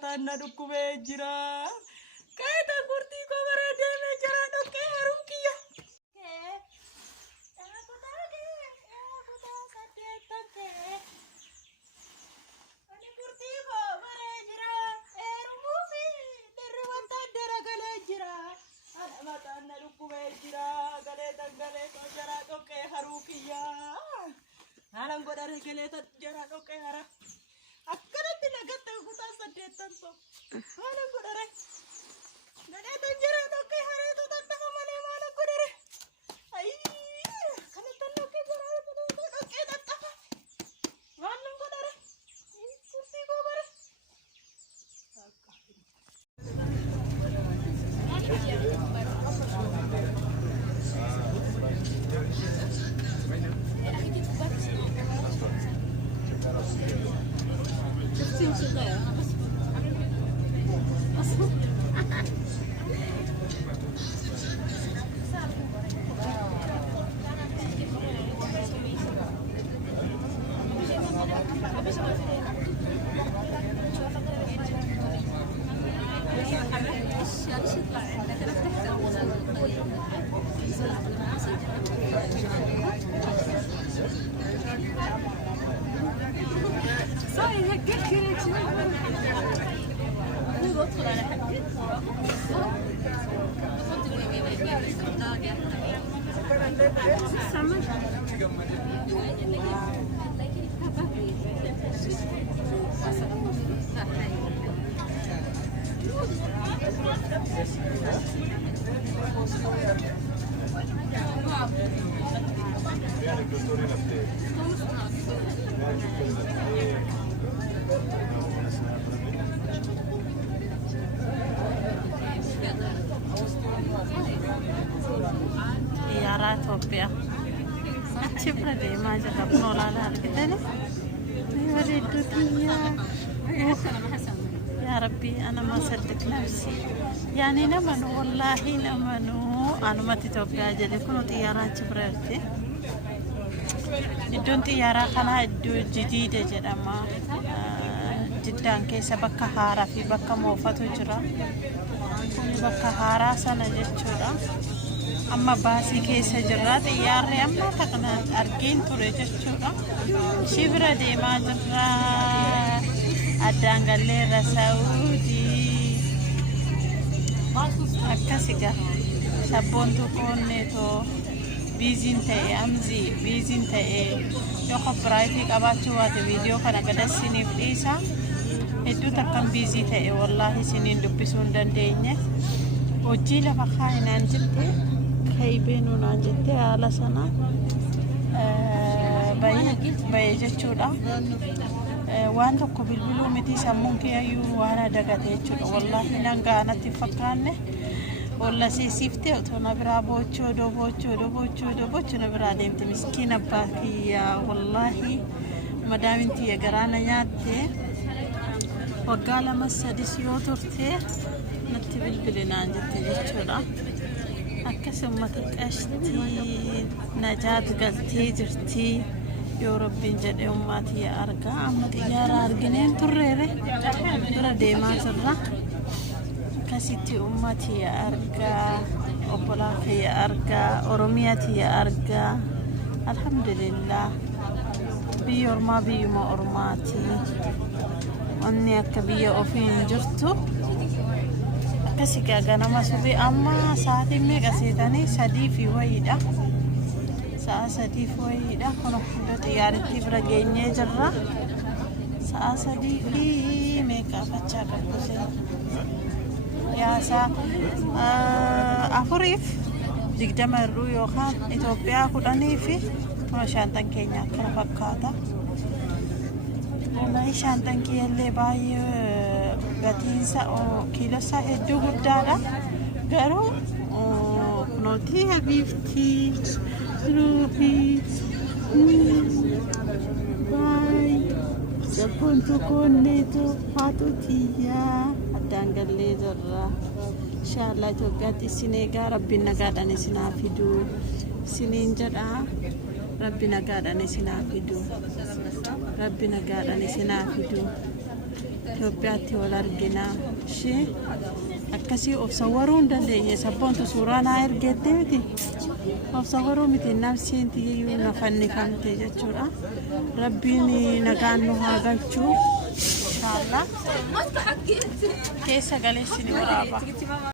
mataan na dhukkubee jira. Kaita kurtii koo bara deemee jira dhoqqee haruun kiyya. Mataan na dhukkubee jira. Galee koo jira dhoqqee haruu kiyya. Haalaan godhare galee jira dhoqqee hara. Akkanatti nagatta kutaa 8 to. Haalaan godhare. Galee jira dhoqqee hareetu tattafa malee maalaan godhare. Kanatti dhoqqee jira dhoqqee tattafa. Maalaan godhare. Kurtii koo bare. Yara Ethiopia. Achi berada macam apa nolalah kita ni. Ini itu dia. يا ربي أنا ما صدق نفسي يعني نمنو والله نمنو أنا ما تتوقع جدي كنوا طيارات بررتي الدون طيارة خنا الدو جديدة جدا ما جدا كيس بكا هارا في بكا موفتو جرا كوني بكا هارا سنة جتشورا أما باسي كيس جرا طيارة أما تقنا أرجين توري جتشورا شبرا دي ما جرا Adang galera Saudi akasiga sabon to konne to bizinte amzi bizinte yo khafraiti qabachu wa video kana gada sinif isa edu takam bizite wallahi sinin dubbisun dandeenye hojii lafa kaainaan jirte kaybenu naan jirte ala sana baye jechuudha waan tokko bilbiluu miti sammuun kee ayyuu waan adagate jechuudha wallahi nanga anatti fakkaanne walla siifte otona biraa bochoo na biraa deemte miskiin abbaa kiyya wallahi madaaminti garaana nyaatte waggaa 2-3 yoo turte natti bilbilinaan jette jechuudha akkasuma xiqqaashti najaat galtee jirti يا ربي جد أمتي يا أرجع أمتي يا رارجنين تريره ترى ديما ترى كسيتي أمتي يا أرجع أبولاك يا أرجع أرومياتي يا أرجع الحمد لله بيورما بيوما أرماتي أني أكبيه أفين جرتو كسيكا جانا ما سبي أما ساعتي ميجا سيداني سدي في ويدا سأسدي فويدا كنا كده تيارتي برجيني جرا سأسدي في ميكا بچا كبسي يا سا أفريف دقدم الرؤيا خان إثيوبيا كلاني في شانتن كينيا كنا فكاتا والله شانتن كي اللي باي باتينسا أو كيلو ساهدو قدارا قالوا نوتي حبيبتي روحي باي سكون تكون نيتو فاتوتيا أدانغ الليزر إن شاء الله توقعتي سنيقا ربنا قادني سنافدو سنين جدا ربنا قادني سنافدو ربنا قادني سنافدو Itoophiyaatti wal argina. Ishee akkasii of sawwaruu hin dandeenye sabboontu suuraa naa ergeetti miti. Of sawwaruu miti nafsiin tiyyuu na fannifamte jechuudha. Rabbiin nagaan nu haa galchu. Inshallah. Keessa galeessi ni waraaba.